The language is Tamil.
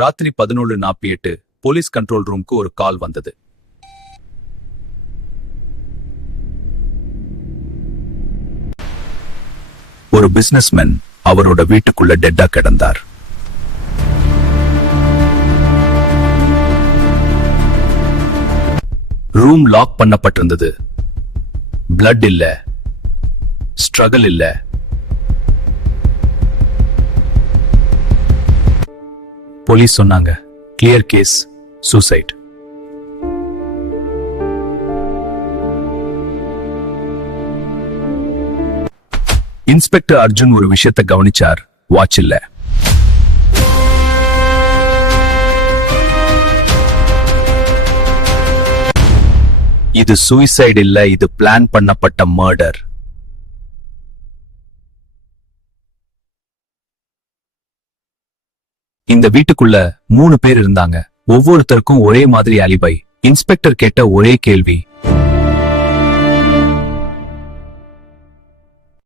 ராத்திரி 11:48 போலீஸ் கண்ட்ரோல் ரூம்க்கு ஒரு கால் வந்தது. ஒரு பிசினஸ்மேன் அவரோட வீட்டுக்குள்ள டெட்டா கிடந்தார். ரூம் லாக் பண்ணப்பட்டிருந்தது. பிளட் இல்ல, ஸ்ட்ரகிள் இல்ல. போலீஸ் சொன்னாங்க, clear case, suicide. Inspector Arjun ஒரு விஷயத்தை கவனிச்சார். வாட்ச் இல்ல. இது சூசைட் இல்ல, இது பிளான் பண்ணப்பட்ட மர்டர். இந்த வீட்டுக்குள்ள 3 பேர் இருந்தாங்க. ஒவ்வொருத்தருக்கும் ஒரே மாதிரி அலிபை. இன்ஸ்பெக்டர் கேட்ட ஒரே கேள்வி,